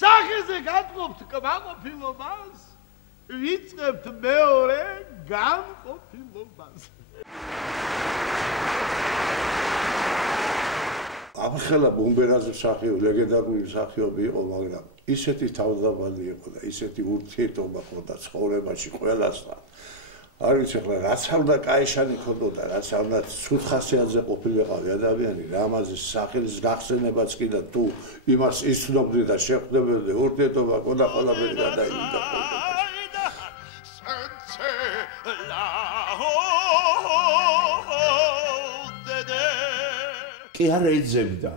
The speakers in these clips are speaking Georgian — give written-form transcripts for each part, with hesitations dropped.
სახეზე გატყობთ კმაყოფილობას, ვიწყებთ მეორე განყოფილობას. ამხელა ბუმბერაზე მსახიობი, ლეგენდარული მსახიობი იყო, მაგრამ ისეთი თავდაბალი იყო და ისეთი ურთიერთობა ჰქონდა ცხოვრებაში ყველასთან. არ ვიცი ახლა რაც უნდა კაეშანი ქონოდა, რაც უნდა ცუდ ხასიათზე ყოფილიყავი ადამიანი, რამაზის სახელის გახსენებაც კი და თუ იმას იცნობდი და შეხვდებოდი, ურთიერთობა ჰქონდა, ყველაფერი გადაიმინდა. კი არ ეძებდა,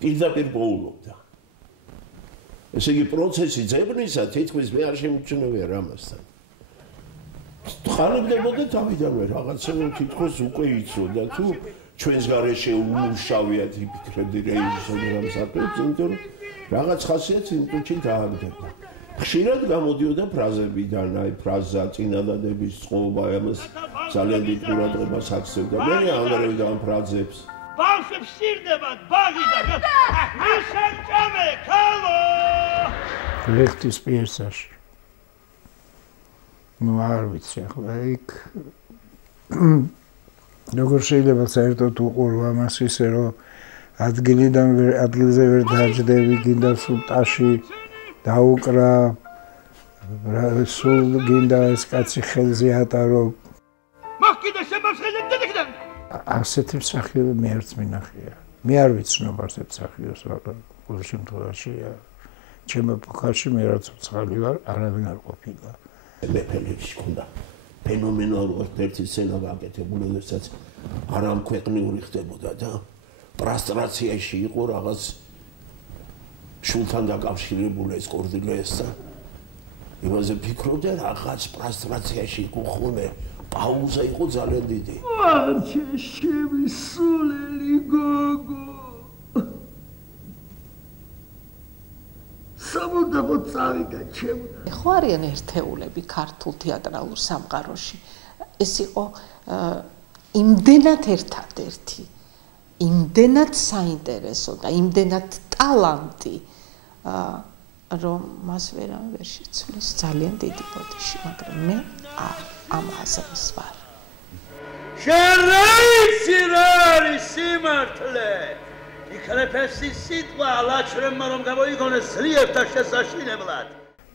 პირდაპირ პოულობდა. ესე იგი პროცესი ძებნისა თითქმის მე არ შემჩნევია რამასთან. ხარებდებოდა თავიდანვე რაღაცა თითქოს უკვე იცოდა თუ ჩვენს გარეშე უმუშავია იფიქრებდი რეჟისორი რამ საქმეებს, იმიტომ რომ რაღაც ხასიათს ინტუჩი დააგდება. ხშირად გამოდიოდა ფრაზებიდან, აი ფრაზა, წინადადების წყობა, ამას ძალიან დიდ ყურადღებას აქცევდა. მე ანგარევდა ამ ფრაზებს. ბავშვებს სირდებათ ბაღიდან. მისანჭამე, ქალო! ლეხტის პიესაში. ну არ ვიცი ახლა იქ როგორ შეიძლება საერთოდ უყურო ამას ისე რომ ადგილზე ვერ დაჯდები გინდა სულტაში დაუკრა სულ გინდა ეს კაცი ხელზე ატარო მაგ კიდე შემოშელეთ დედიქდა ასეთი მსახიობი მე არც მინახია მე არ ვიცნობ ასეთ მსახიობს ყოველ შემთხვევაში ჩემ ეპოქაში მე რაც მცხალი ვარ არავინ არ ყოფილა მეფეებში ქონდა ფენომენალური ერთი სცენა გაკეთებული, როდესაც არამქვეყნიური ხდებოდა და პრასტრაციაში იყო რაღაც შულთან დაკავშირებული ეს კორდილეს და იმაზე ფიქრობდა რაღაც პრასტრაციაში იყო ხოლმე პაუზა იყო ძალიან დიდი. ვარჩე შემისულელი გოგო სამუდამოდ წავიდა ჩემთან. ხო არიან ერთეულები ქართულ თეატრალურ სამყაროში. ეს იყო იმდენად ერთადერთი, იმდენად საინტერესო და იმდენად ტალანტი, რომ მას ვერავინ ვერ შეცვლის ძალიან დიდი ბოდიში, მაგრამ მე ამ აზრის ვარ. შენ რა იცი რა არის სიმართლე? იქნებესი სიტყვა ლაჩრემმა რომ გამოიგონეს ძლიერთა შესაშინებლად.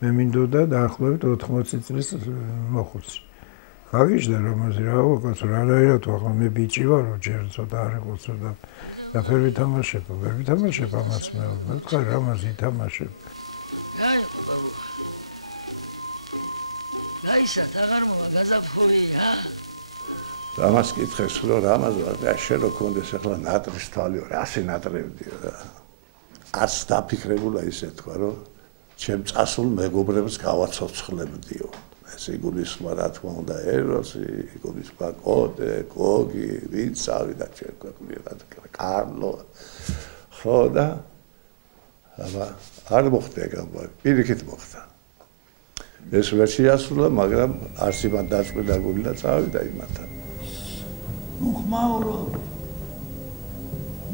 მე მინდოდა დაახლოებით 80 წლის მოხუცი. გაგიჟდა რამაზე რა ვაკაც რანაირად ახლა მე ბიჭი ვარო ჯერ ცოტა არ იყო ცოტა და ვერ ვითამაშებ ამას მე ვთქვა რამაზე ითამაშებ. გაიშა აღარ მოვა გაზაფხულია. ამას კითხეს რომ რამაზა შენ რო კონდეს ახლა ნატრის თვალიო რა ასე ნატრებდიო რა არც დაფიქრებულა ისე თქვა რომ ჩემ წასულ მეგობრებს გავაცოცხლებდიო ეს იგულისხმა რა თქმა უნდა ეროსი იგულისხმა კოდე გოგი ვინც ავიდა ჩვენ ქვეყნიდან კარლო ხო და აბა არ მოხდა გამბა პირიქით მოხდა ეს ვერ შეასრულა მაგრამ არც იმან დაწყვიტა გული და წავიდა იმათთან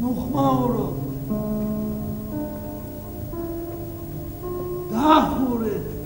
ნუხმაურო დახურეთ